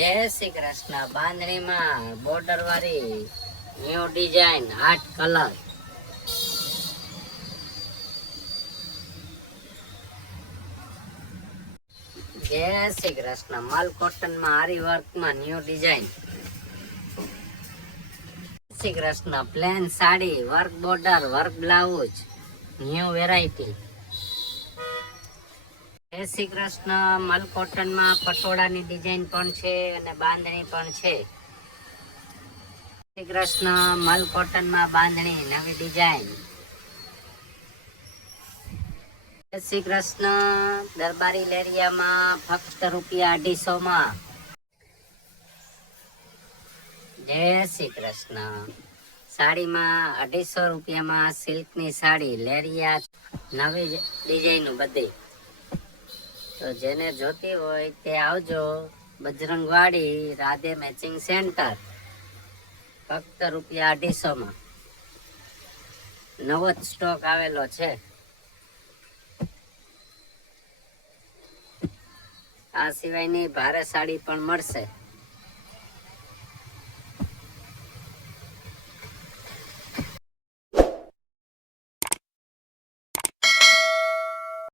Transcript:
જય શ્રી કૃષ્ણ. બાંધણીમાં બોર્ડર વાળી new design 8 colour. જય શ્રી કૃષ્ણ. મલ કોટન માં આરી વર્ક માં new design. Shri Krishna. Plane sari work border work blouse new variety. જય શ્રી કૃષ્ણ. મલ કોટન માં પટોળાની ડિઝાઇન પણ છે અને બાંધણી પણ છે. શ્રી કૃષ્ણ. મલ કોટન માં બાંધણી નવી ડિઝાઇન. જય શ્રી કૃષ્ણ. દરબારી લેરિયામાં ફક્ત ₹250 માં. જય શ્રી કૃષ્ણ. સાડીમાં ₹250 માં સિલ્કની સાડી લેરિયા નવી ડિઝાઇન બધી. તો જેને જોતી હોય તે આવજો. Bajrangwadi Radhe matching centre. ફક્ત ₹250 માં નવો જ સ્ટોક આવેલો છે. આ સિવાયની ભારે સાડી પણ મળશે.